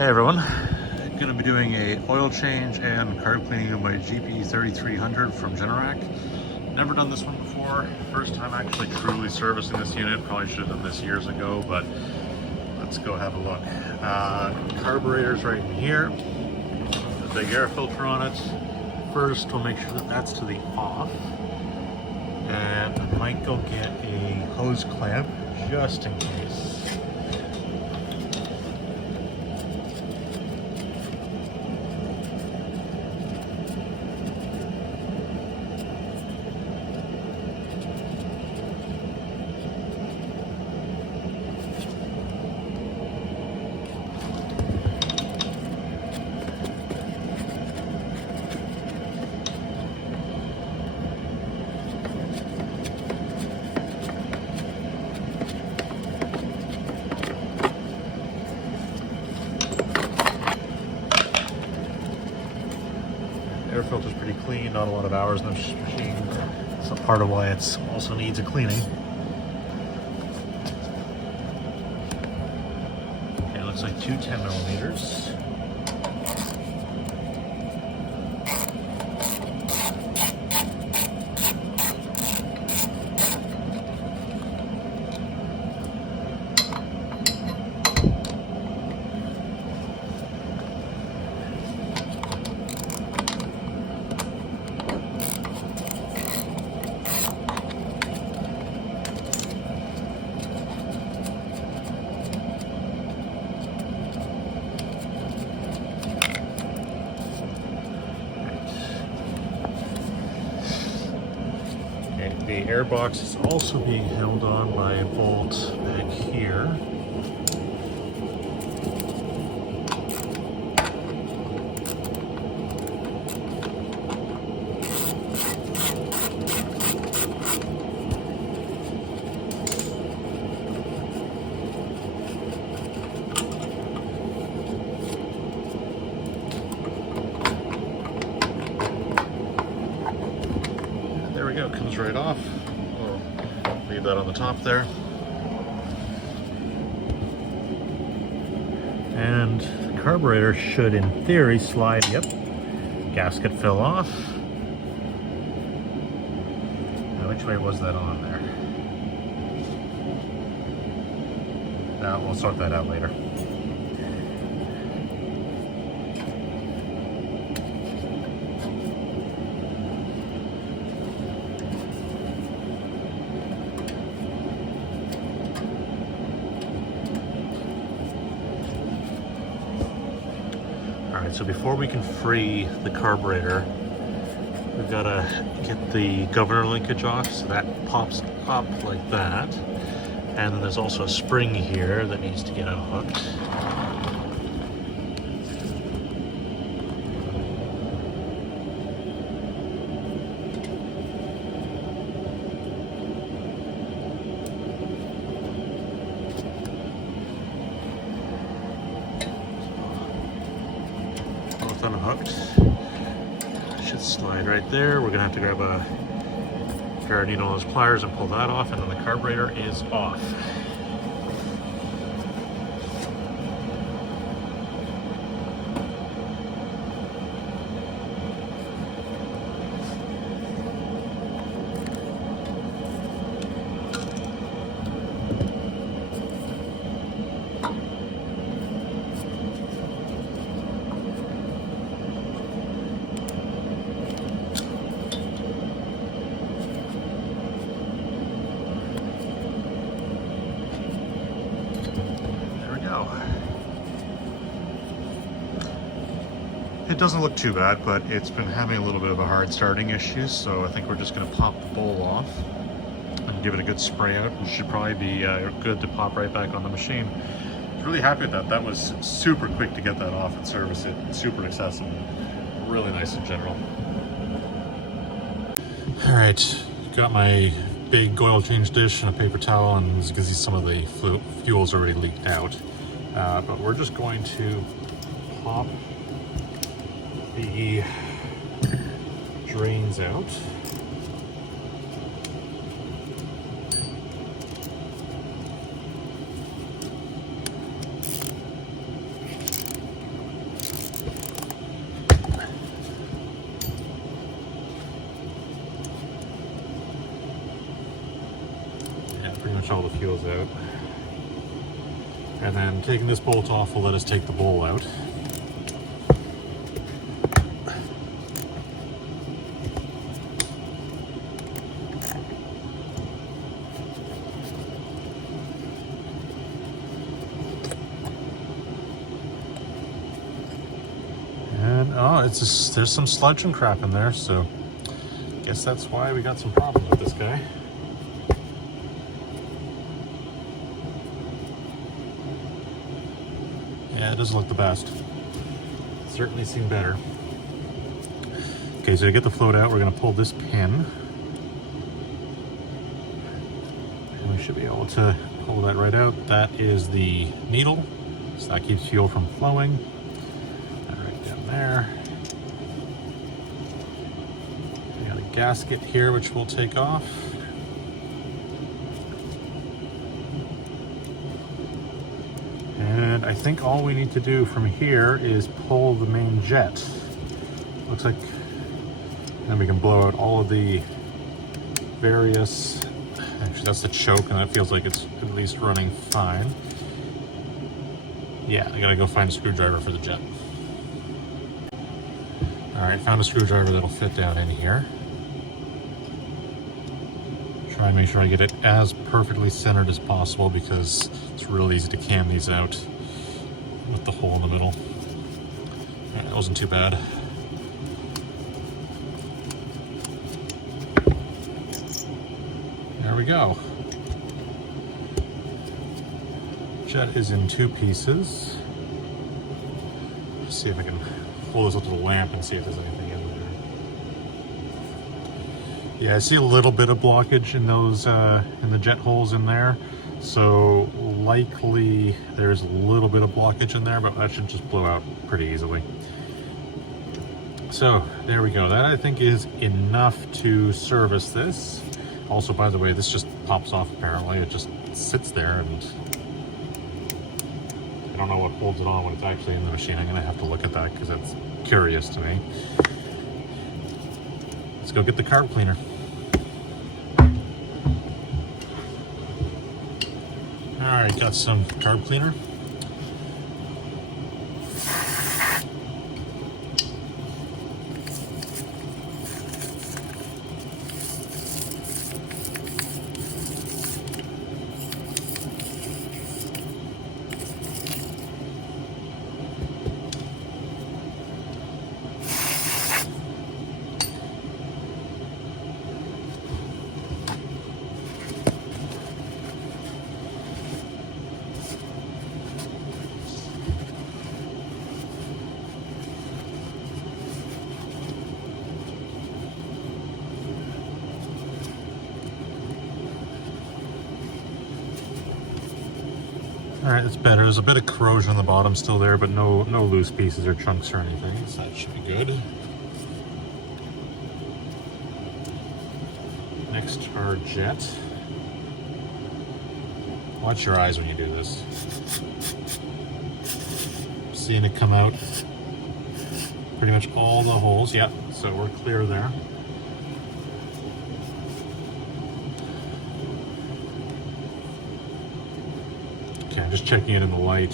Hey everyone, going to be doing a oil change and carb cleaning of my GP3300 from Generac. Never done this one before, first time actually truly servicing this unit. Probably should have done this years ago, but let's go have a look. Carburetor's right in here, the big air filter on it. First we'll make sure that that's to the off, and I might go get a hose clamp just in case. Air filter's pretty clean, not a lot of hours in the machine. So part of why it also needs a cleaning. Okay, it looks like two 10 millimeters. The air box is also being held on by a bolt back here. There we go, comes right off. We'll leave that on the top there. And the carburetor should, in theory, slide. Yep, gasket fell off. Now, which way was that on there? Now, we'll sort that out later. Alright, so before we can free the carburetor, we've got to get the governor linkage off, so that pops up like that. And then there's also a spring here that needs to get unhooked. Unhooked. Should slide right there. We're gonna have to grab a pair of needle nose pliers and pull that off, and then the carburetor is off. It doesn't look too bad, but it's been having a little bit of a hard starting issue, so I think we're just going to pop the bowl off and give it a good spray out. It should probably be good to pop right back on the machine. I was really happy with that. That was super quick to get that off and service it. Super accessible. Really nice in general. Alright, got my big oil change dish and a paper towel, and as you can see, some of the fuel's already leaked out. But we're just going to pop the drains out. feels out. And then taking this bolt off will let us take the bowl out. And oh, it's just, there's some sludge and crap in there, so I guess that's why we got some problems with this guy. Yeah, it doesn't look the best. Certainly seen better. Okay, so to get the float out, we're going to pull this pin. And we should be able to pull that right out. That is the needle, so that keeps fuel from flowing. Right down there. We got a gasket here, which we'll take off. And I think all we need to do from here is pull the main jet. Looks like then we can blow out all of the various, actually that's the choke, and that feels like it's at least running fine. Yeah, I gotta go find a screwdriver for the jet. All right, found a screwdriver that'll fit down in here. Try and make sure I get it as perfectly centered as possible because it's real easy to cam these out with the hole in the middle. Right, that wasn't too bad. There we go. Jet is in 2 pieces. Let's see if I can pull this up to the lamp and see if there's anything in there. Yeah, I see a little bit of blockage in those, in the jet holes in there. So likely there's a little bit of blockage in there, but that should just blow out pretty easily. So there we go. That I think is enough to service this. Also, by the way, this just pops off apparently. It just sits there and I don't know what holds it on when it's actually in the machine. I'm gonna have to look at that because that's curious to me. Let's go get the carb cleaner. All right, got some carb cleaner. All right, that's better. There's a bit of corrosion on the bottom still there, but no loose pieces or chunks or anything, so that should be good. Next, our jet. Watch your eyes when you do this. Seeing it come out pretty much all the holes. Yeah, so we're clear there. Okay, I'm just checking it in the light.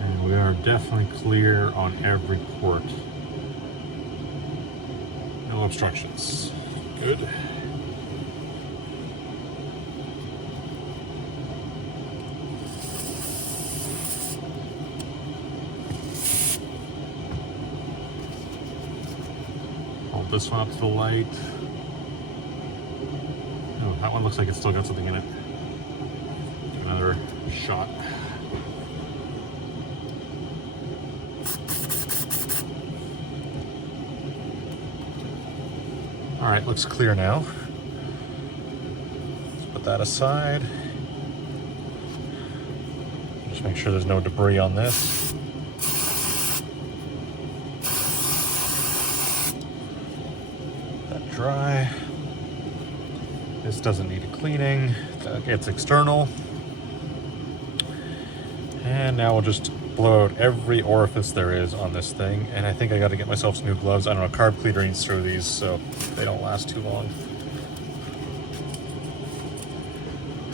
And we are definitely clear on every port. No obstructions. Good. Hold this one up to the light. Oh, that one looks like it's still got something in it. Another shot. All right, looks clear now. Let's put that aside. Just make sure there's no debris on this. Let that dry. This doesn't need a cleaning. It's external. And now we'll just blow out every orifice there is on this thing. And I think I got to get myself some new gloves. I don't know, carb cleaner eats through these, so they don't last too long.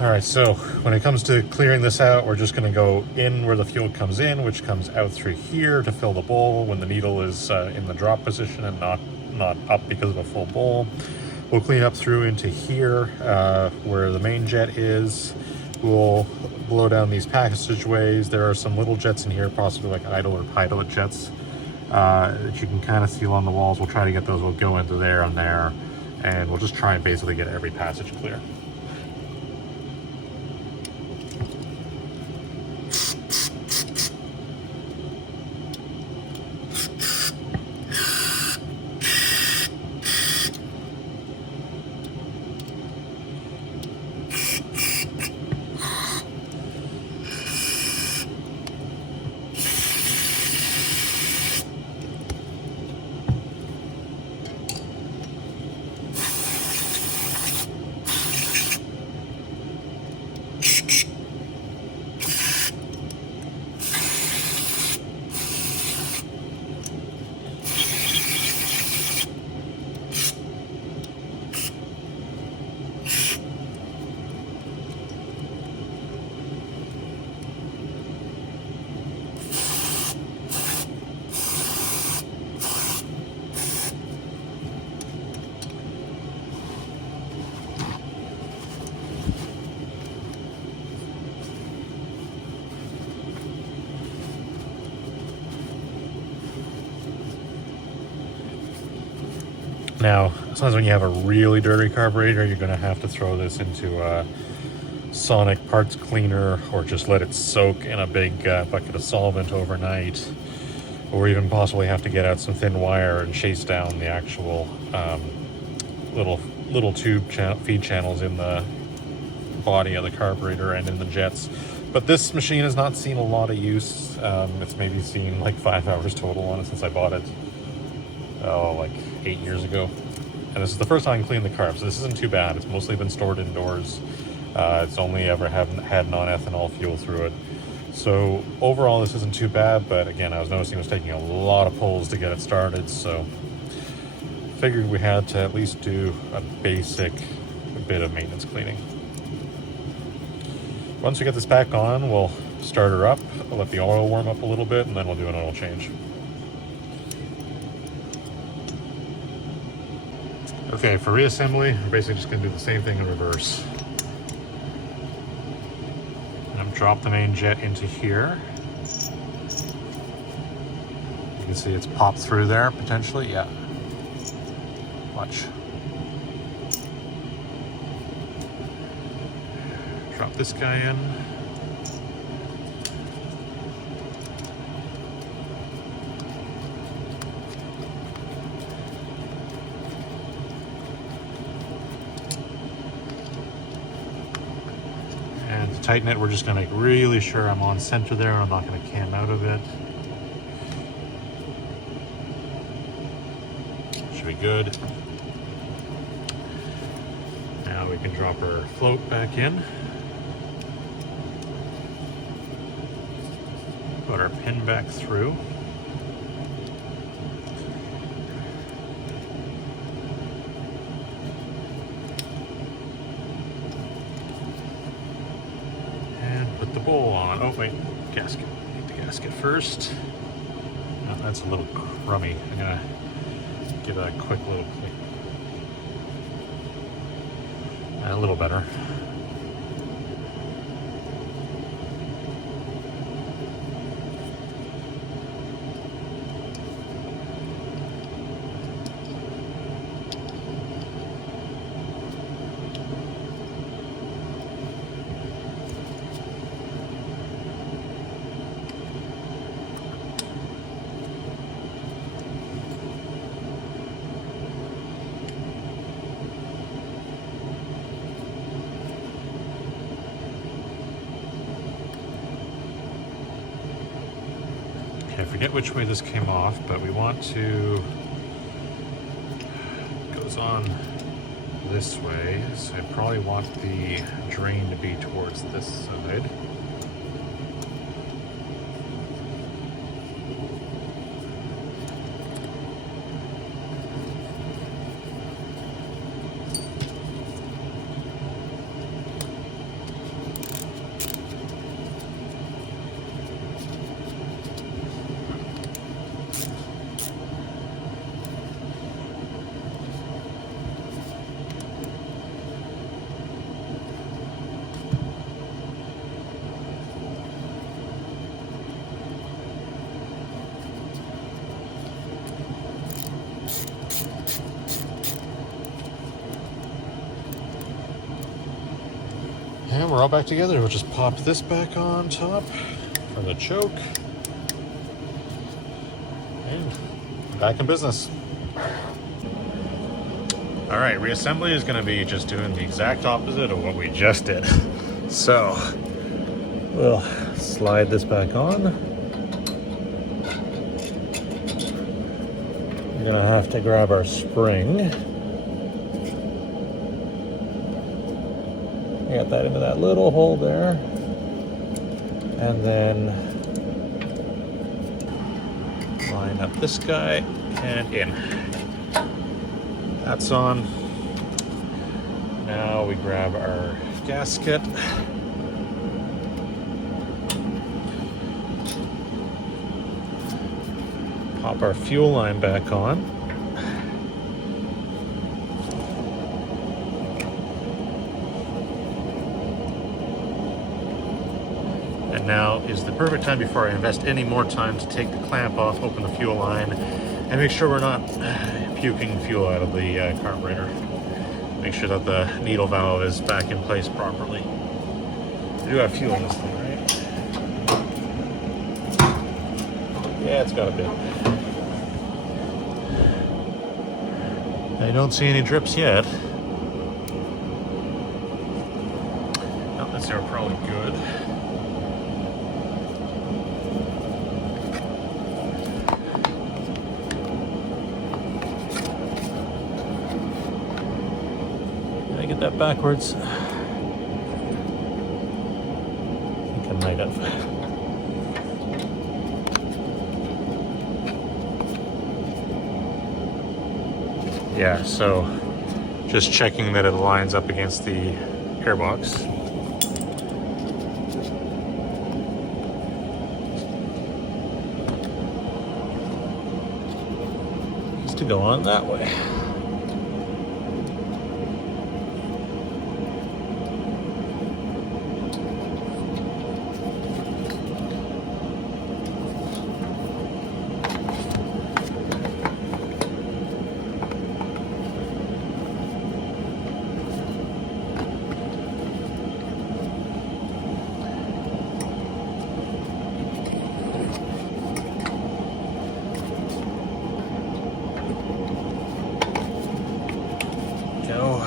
All right, so when it comes to clearing this out, we're just gonna go in where the fuel comes in, which comes out through here to fill the bowl when the needle is in the drop position and not up because of a full bowl. We'll clean up through into here where the main jet is. We'll blow down these passageways. There are some little jets in here, possibly like idle or pilot jets that you can kind of see along the walls. We'll try to get those. We'll go into there and there, and we'll just try and basically get every passage clear. Now, sometimes when you have a really dirty carburetor, you're going to have to throw this into a sonic parts cleaner, or just let it soak in a big bucket of solvent overnight, or even possibly have to get out some thin wire and chase down the actual little tube feed channels in the body of the carburetor and in the jets. But this machine has not seen a lot of use. It's maybe seen like 5 hours total on it since I bought it. Oh, like 8 years ago. And this is the first time I cleaned the carb, so this isn't too bad. It's mostly been stored indoors. It's only ever had non-ethanol fuel through it. So overall, this isn't too bad, but again, I was noticing it was taking a lot of pulls to get it started, so figured we had to at least do a basic bit of maintenance cleaning. Once we get this back on, we'll start her up, we'll let the oil warm up a little bit, and then we'll do an oil change. Okay, for reassembly, we're basically just going to do the same thing in reverse. Drop the main jet into here. You can see it's popped through there, potentially, yeah. Watch. Drop this guy in. Tighten it, we're just going to make really sure I'm on center there and I'm not going to cam out of it. Should be good. Now we can drop our float back in. Put our pin back through. Put the bowl on. Oh wait, gasket. Need the gasket first. Oh, that's a little crummy. I'm gonna give it a quick little clean. A little better. I forget which way this came off, but we want to, it goes on this way, so I probably want the drain to be towards this side. And we're all back together. We'll just pop this back on top for the choke. And back in business. All right, reassembly is gonna be just doing the exact opposite of what we just did. So, we'll slide this back on. We're gonna have to grab our spring. Get that into that little hole there. And then line up this guy and in. That's on. Now we grab our gasket. Pop our fuel line back on. And now is the perfect time before I invest any more time to take the clamp off, open the fuel line, and make sure we're not puking fuel out of the carburetor. Make sure that the needle valve is back in place properly. We do have fuel in this thing, right? Yeah, it's got a bit. I don't see any drips yet. No, that's probably good. Get that backwards. I think I might have. Yeah, so just checking that it lines up against the airbox. Needs to go on that way. Go.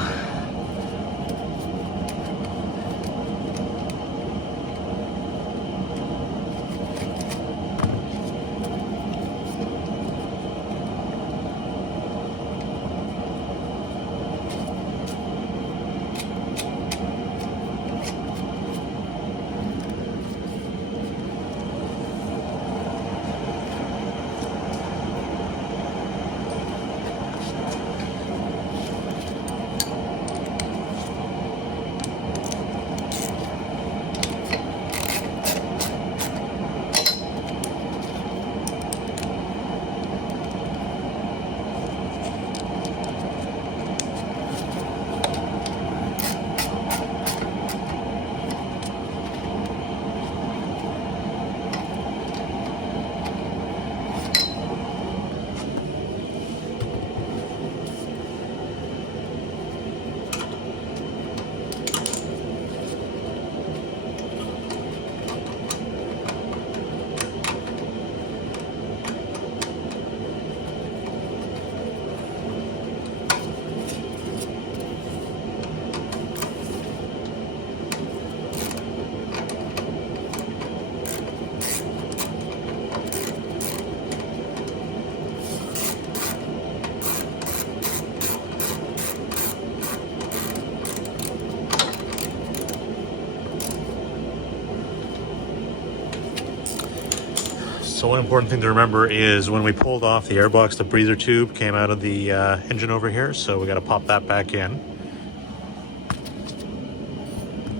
So one important thing to remember is when we pulled off the airbox, the breather tube came out of the engine over here, so we got to pop that back in.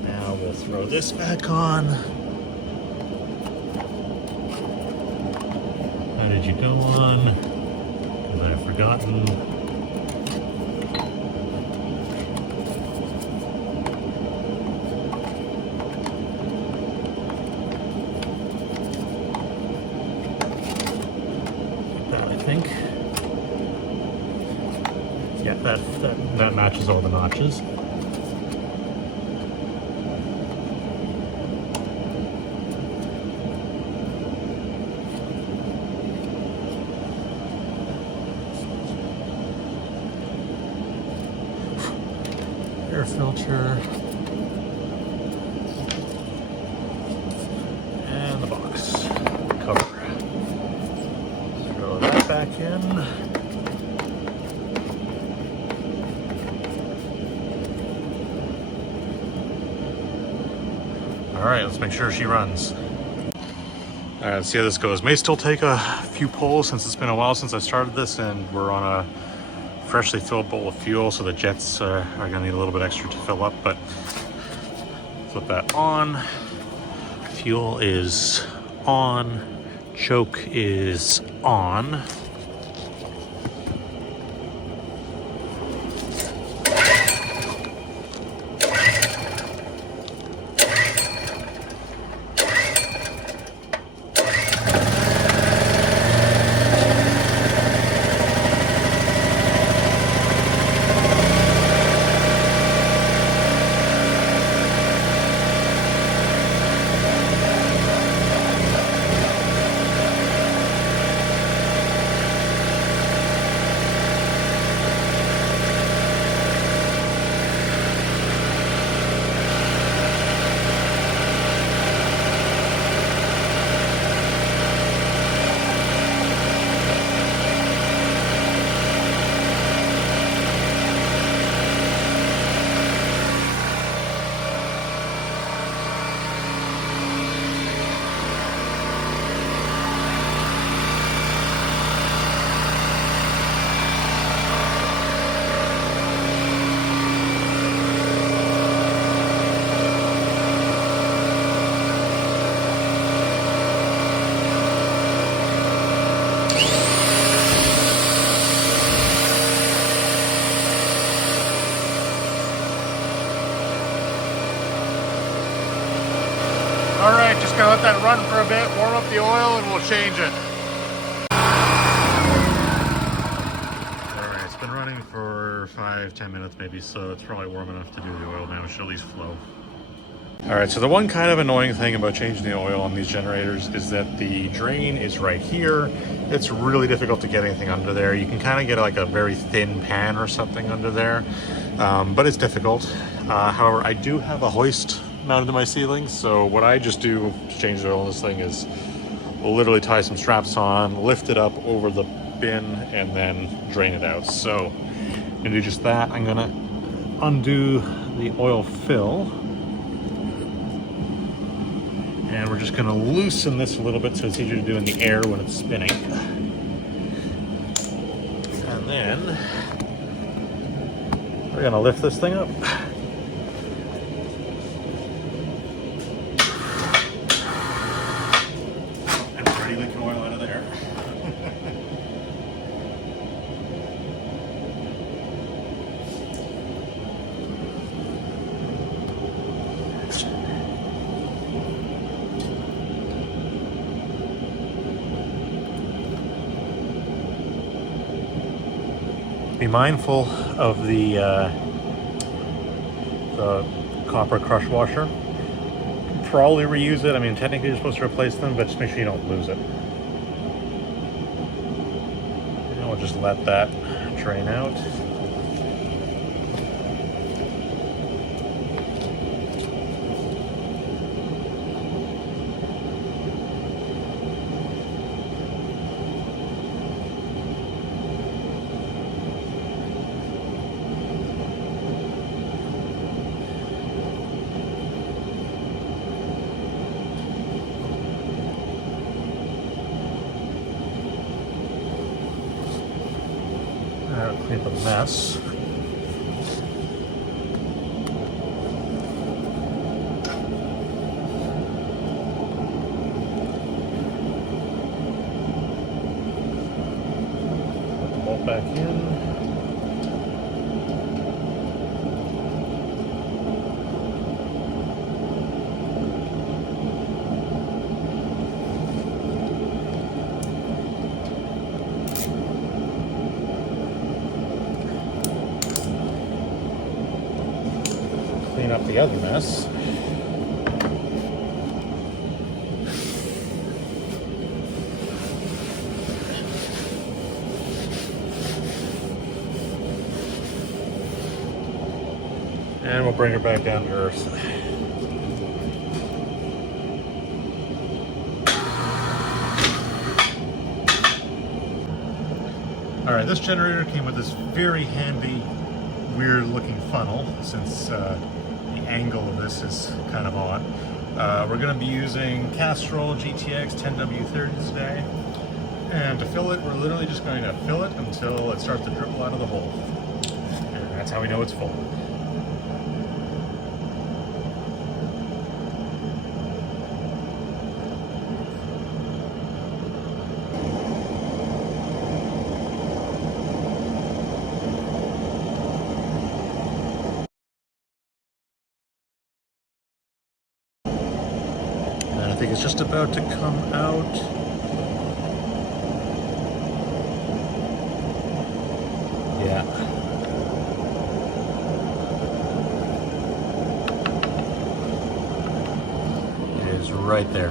Now we'll throw this back on. How did you go on? Because I've forgotten. Yeah, that matches all the notches. filter, and the box cover. Throw that back in. All right, let's make sure she runs. All right, let's see how this goes. May still take a few pulls since it's been a while since I started this, and we're on a freshly filled bowl of fuel, so the jets are gonna need a little bit extra to fill up, but flip that on. Fuel is on, choke is on. All right, just gonna let that run for a bit, warm up the oil, and we'll change it. All right, it's been running for 5-10 minutes maybe, so it's probably warm enough to do the oil now. It should at least flow. All right, so the one kind of annoying thing about changing the oil on these generators is that the drain is right here. It's really difficult to get anything under there. You can kind of get like a very thin pan or something under there, but it's difficult. However, I do have a hoist mounted to my ceiling, so what I just do to change the oil on this thing is literally tie some straps on, lift it up over the bin, and then drain it out. So I'm gonna do just that. I'm gonna undo the oil fill, and we're just gonna loosen this a little bit so it's easier to do in the air when it's spinning. And then we're gonna lift this thing up. Be mindful of the copper crush washer. Probably reuse it. I mean, technically you're supposed to replace them, but just make sure you don't lose it. And we'll just let that drain out. Clean up a mess. Put the bolt back in. Clean up the other mess. And we'll bring her back down to earth. All right, this generator came with this very handy, weird looking funnel, since the angle of this is kind of odd. We're gonna be using Castrol GTX 10W30 today. And to fill it, we're literally just going to fill it until it starts to dribble out of the hole. And that's how we know it's full. And I think it's just about to come out. Yeah. It is right there.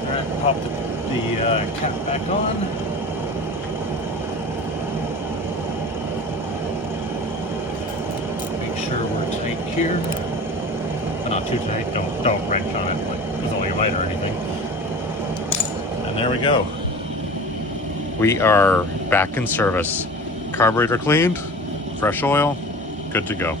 All right, pop the cap back on. Make sure we're tight here, but not too tight. Don't wrench on it like with all your might or anything. And there we go. We are back in service. Carburetor cleaned, fresh oil, good to go.